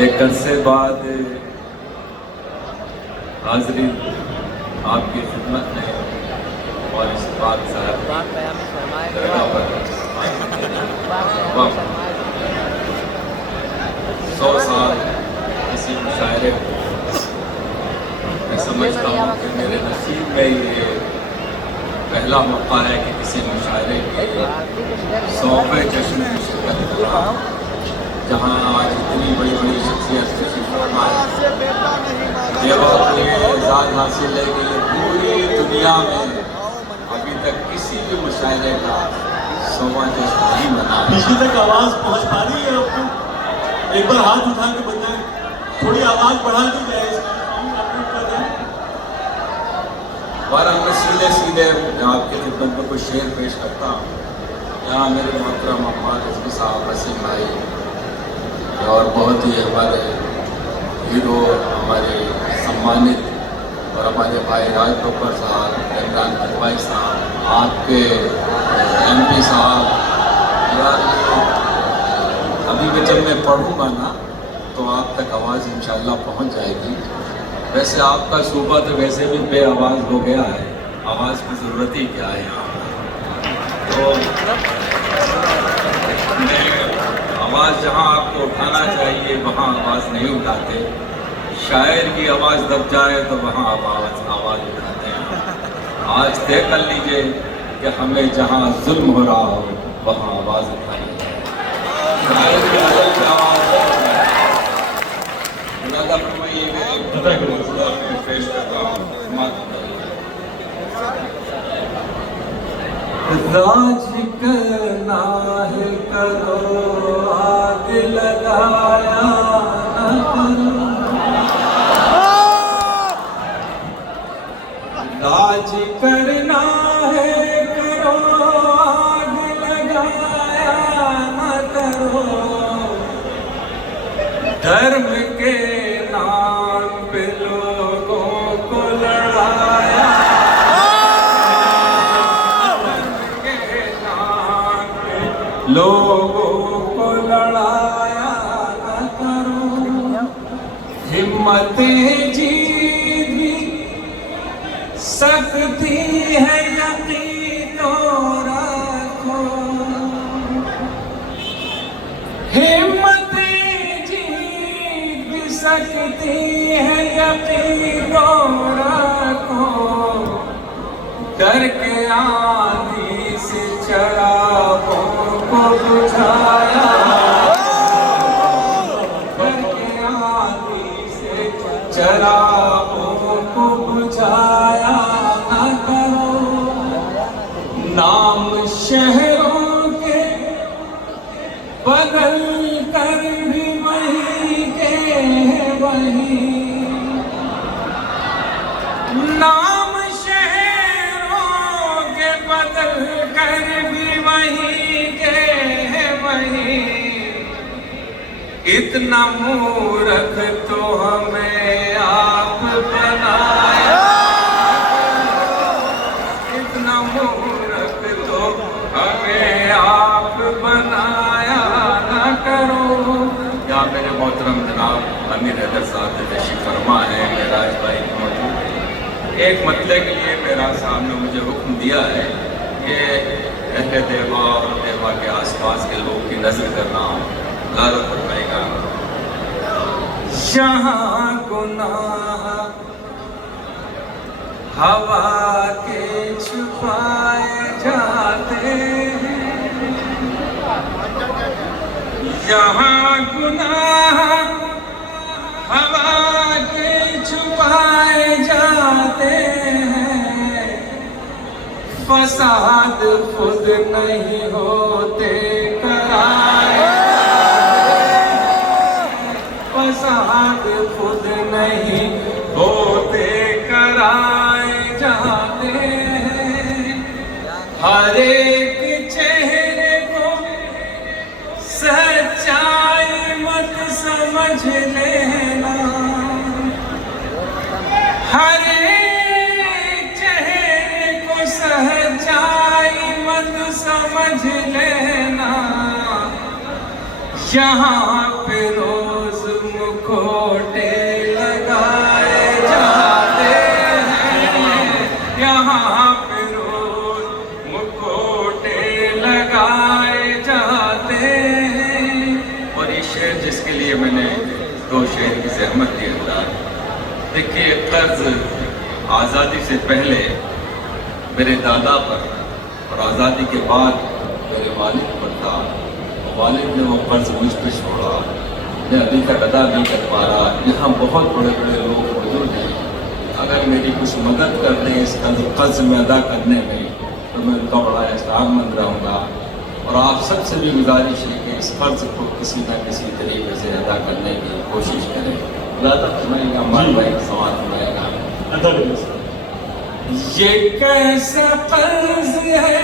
एक अरसे बाद हाजिरी आपकी खिदमत में और इस बात साहब दरगाह पर 100 साल किसी मुशायरे को मैं समझता हूँ कि मेरे नसीब में ये पहला मौका है कि किसी मुशायरे के 100वें जश्न में शिरकत कर रहा हूँ, जहाँ आज इतनी बड़ी बड़ी शख्सियत तशरीफ फरमा है। ये एजाज़ हासिल है कि ये पूरी दुनिया में अभी तक किसी भी मुशायरे का 100वां जश्न नहीं मना। पीछे तक आवाज़ पहुँच पा रही है आपको? एक बार हाथ उठा के बताएं, थोड़ी आवाज़ बढ़ा दी जाए। बारह मैं सीधे सीधे आपकी खिदमत में कुछ शेर पेश करता हूँ। यहाँ मेरे मोहतरम अम्मा रिज़वी साहब, वसीम भाई और बहुत ही हमारे हीरो, हमारे सम्मानित और हमारे भाई राज बब्बर साहब, इमरान भाई साहब, आपके MP साहब, यार अभी भी जब मैं पढ़ूँगा ना तो आप तक आवाज़ इंशाअल्लाह पहुँच जाएगी। वैसे आपका सूबा तो वैसे भी बेआवाज़ हो गया है, आवाज़ की ज़रूरत ही क्या है यहाँ पर। तो आवाज़ जहाँ आपको उठाना चाहिए वहाँ आवाज़ नहीं उठाते। शायर की आवाज़ दब जाए तो वहाँ आवाज़ उठाते हैं। आज तय कर लीजिए कि हमें जहाँ जुल्म हो रहा हो वहाँ आवाज़ उठाइए। शायर की आवाज़ पेश कर रहा हूँ। राज करना है करो, आग लगाया न करो। राज करना है करो, आग लगाया न करो। धर्म के नाम पे लोगों को लड़ाया, धर्म के नाम पे लोगों को लड़ाया न करो। हिम्मतें जीत भी सकती है यकीन रखो। सकती है यकीन रखो। डर के आंधी से चरागों को बुझाया, डर के आंधी से चरागों को बुझाया न करो। नाम शहरों के बदल कर भी वही, नाम शहरों के बदल कर भी वही के वही। इतना मूर्ख तो हमें आप बनाया, इतना मूर्ख तो हमें आप बनाया न करो। यहाँ मेरे मोहतरम जनाब अमीर हैदर साहब तशरीफ फरमा है, मेराज भाई मौजूद है। एक मतले के लिए मेरा साहब ने मुझे हुक्म दिया है कि अहले देवा और देवा के आसपास के लोगों की नजर कर रहा हूँ। लालत फरमाएगा। जहाँ गुनाह हवा के छुपाए जाते हैं, यहाँ गुनाह हवा के छुपाए जाते हैं। फसाद खुद नहीं होते कराए, फसाद खुद नहीं होते कराए जाते हैं। हर एक चेहरे को सच्चाई मत समझ लेना, हर एक चेहरे को सच्चाई मत समझ लेना। यहाँ पे रोज शेर जिसके लिए मैंने 2 शेर की जहमत दी अंदर। देखिए, कर्ज आज़ादी से पहले मेरे दादा पर और आज़ादी के बाद मेरे वालिद पर था। वालिद ने वो कर्ज मुझ पर छोड़ा, मैं अभी तक अदा नहीं कर पा रहा। यहाँ बहुत बड़े बड़े लोग मौजूद हैं, अगर मेरी कुछ मदद कर दें इस कर्ज में अदा करने में तो मैं उनका बड़ा एहसानमंद रहूँगा। और आप सबसे भी गुजारिश है कि इस कर्ज को किसी न किसी तरीके से अदा करने की कोशिश करें। ज़्यादा फरमाएगा, मान भाई सवाल फरमाएगा। अदा करें सर। ये कैसा कर्ज है,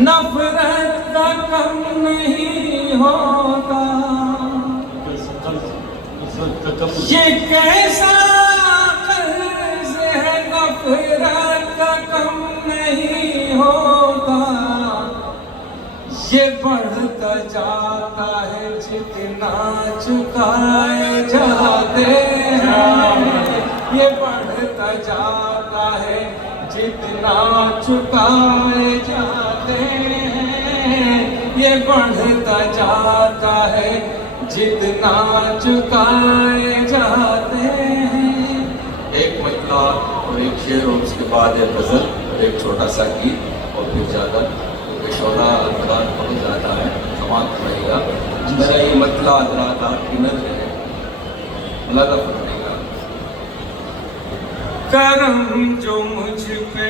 नफरत का कम नहीं होता। ये कैसा कर्ज है, नफरत का कम नहीं होता। ये बढ़ता जाता है जितना चुकाए जाते हैं। ये बढ़ता जाता है जितना चुकाए जाते हैं। ये बढ़ता जाता है जितना चुकाए जाते हैं। एक मतला और एक शेर और उसके बाद एक गज़ल और एक छोटा सा गीत और फिर ज़्यादा क्योंकि शोला अदरात बहुत ज़्यादा है, समाप्त रहेगा। मेरा ये मतला अदरात आपकी नज़र है, लगा पड़ेगा। करम जो मुझ पे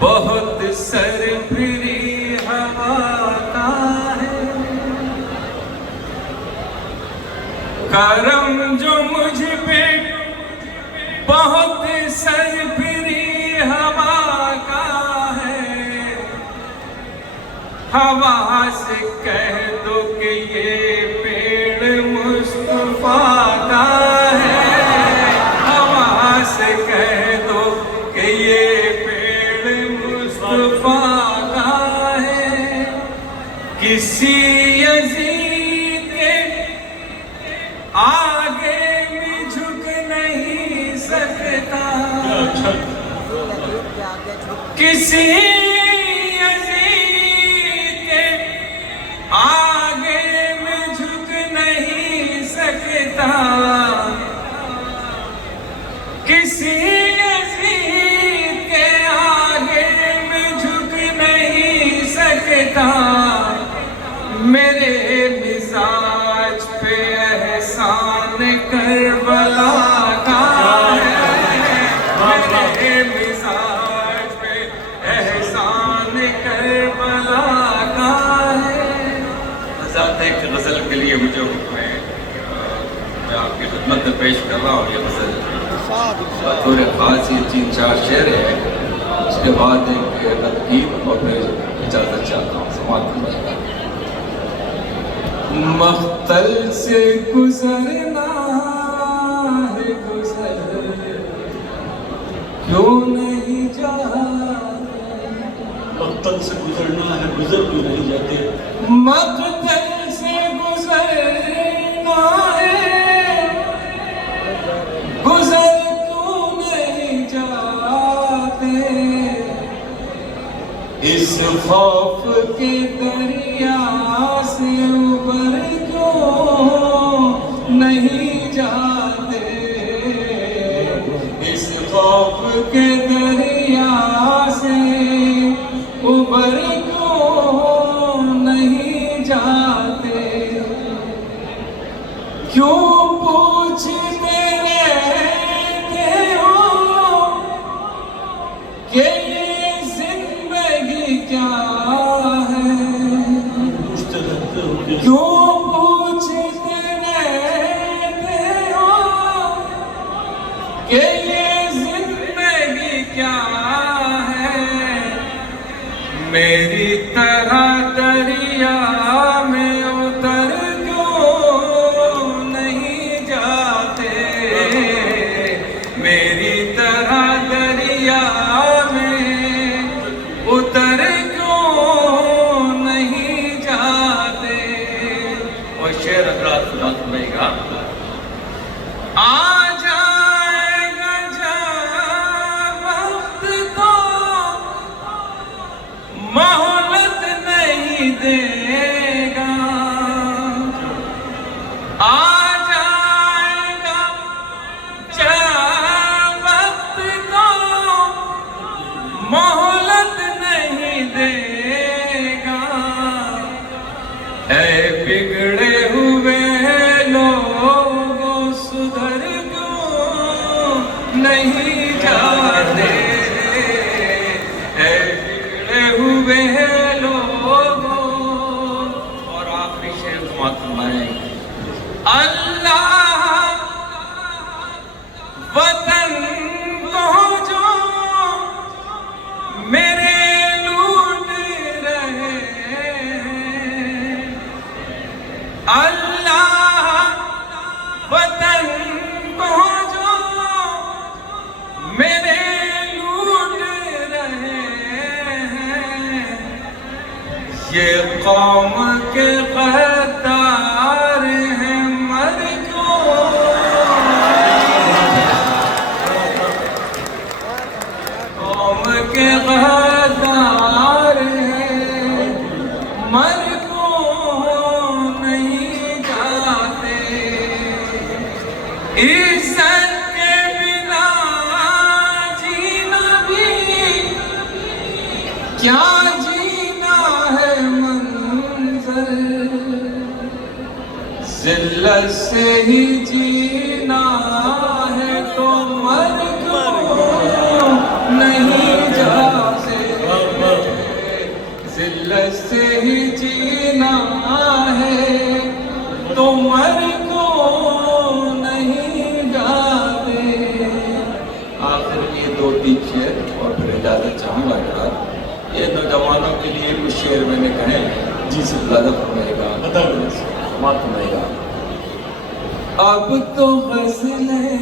बहुत सरफिरी हवाता है, करम जो मुझ पे बहुत सरफिरी हवा का है। हवा से कह दो कि ये पेड़ मुस्तफा का है। हवा से कह दो कि ये पेड़ मुस्तफा का है। किसी यजीद के आगे भी झुक नहीं सकता। किसी यजीद के आगे में झुक नहीं सकता। किसी यजीद के आगे में झुक नहीं सकता। मेरे मिजाज पे एहसान करबला का है। मेरे मिजाज पे एहसान करबला का है। ज़ात एक गज़ल के लिए मुझे हुक्म है, मैं आपकी खिदमत में पेश कर रहा हूँ। ये गज़ल थोड़े खास ये 3-4 शेर है, उसके बाद एक गीत और फिर इजाज़त चाहता हूँ, समाप्त हो जाएगा। मख्तल से गुजरना है गुजर, क्यों नहीं जाते। मख्तल से गुजरना है गुजर, क्यों नहीं जाते। मख्तल से गुजरना है गुजर, क्यों नहीं जाते। इस खौफ के दरिया से उबर क्यों नहीं जाते। इस खौफ के दरिया से उबर क्यों नहीं जाते। क्यों पूछते रहते हो कि ये जिंदगी क्या है। क्यों पूछते रहते हो कि ये जिंदगी क्या है। मेरी तरह दरिया में उतर क्यों नहीं जाते। मेरी तरह दरिया में उतर क्यों नहीं जाते। और शेर हजरात सुनात रहेगा। आ जाएगा जब वक्त तो मोहलत नहीं देंगे। बिगड़े हुए लोगों सुधर क्यों नहीं जाते, ऐ बिगड़े हुए लोगों। और आखिरी शेर समाप्त में, अल्लाह वतन को जो मेरे लूट रहे हैं, अल्लाह वतन को जो मेरे लूट रहे हैं, ये कौम के गद्दार हैं, मर क्यों, कौम के गद्दार हैं, मर क्यों नहीं जाते। इज्जत के बिना जीना भी क्या जीना है मंजर, जिल्लत से ही जीना है तो मर क्यों नहीं जाते, जिल्लत से ही जीना है तो मर क्यों नहीं जाते। आखिर ये 2-3 शेर और फिर इजाजत चाहूँगा यार। ये नौजवानों के लिए कुछ शेर मैंने कहे हैं, जी से ज़्यादा फरमाएगा, समाप्त फरमाएगा। अब तो गज़लें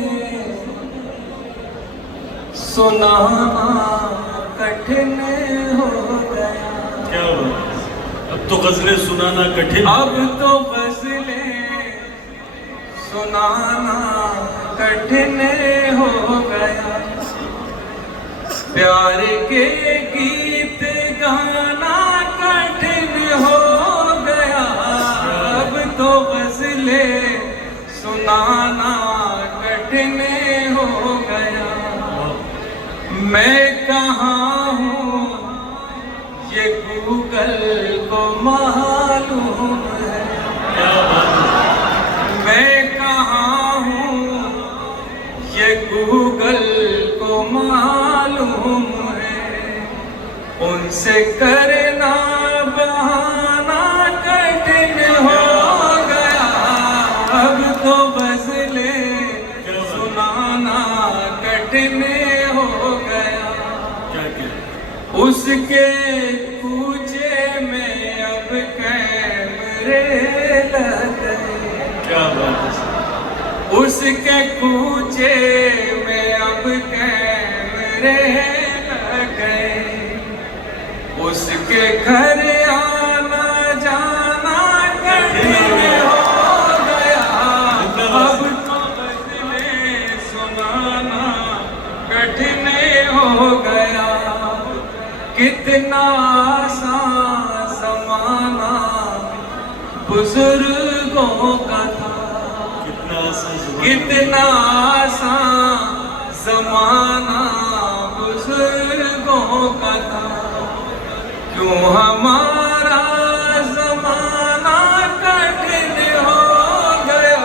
सुनाना कठिन हो गया, क्या बात, अब तो गजलें सुनाना कठिन, अब तो गज़लें सुनाना कठिन हो गया, प्यार के गीत गाना कठिन हो गया, अब तो गज़लें सुनाना कठिन हो गया। मैं कहाँ हूँ ये गूगल को मालूम है, क्या बात, मैं कहाँ हूँ ये गूगल को मालूम है, उनसे करना बहाना कठिन हो गया, अब तो गज़लें सुनाना कठिन हो गया। क्या क्या, उसके कूचे में अब कैमरे लग गए, क्या बात है, उसके कूचे में अब कैमरे लग गए, उसके घर आना जाना कठिन हो गया, अब तो गज़लें सुनाना कठिन हो गया। कितना आसान ज़माना बुजुर्गों का था, कितना आसान ज़माना बुजुर्गों का था, क्यों हमारा ज़माना कठिन हो गया,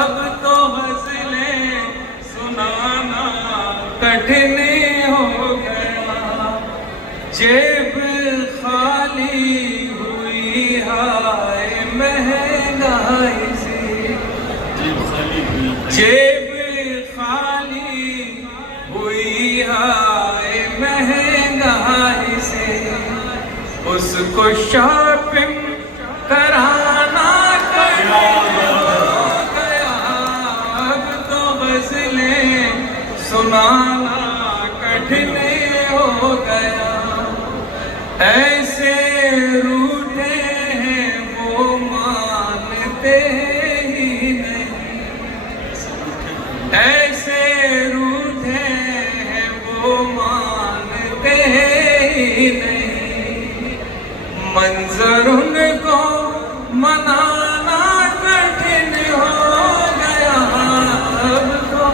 अब तो गज़लें सुनाना कठिन हो गया। जेब खाली हुई हाय महंगाई से, जेब खाली हुई, जेब खाली हुई हाय महंगाई से, उसको शॉपिंग कराना कठिन हो गया, अब तो गज़लें सुनाना कठिन हो गया। ऐसे रूठे हैं वो मानते ही नहीं, ऐसे रूठे हैं वो मानते ही नहीं, मंजर उनको मनाना कठिन हो गया, अब तो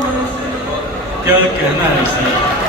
क्या कहना है सर।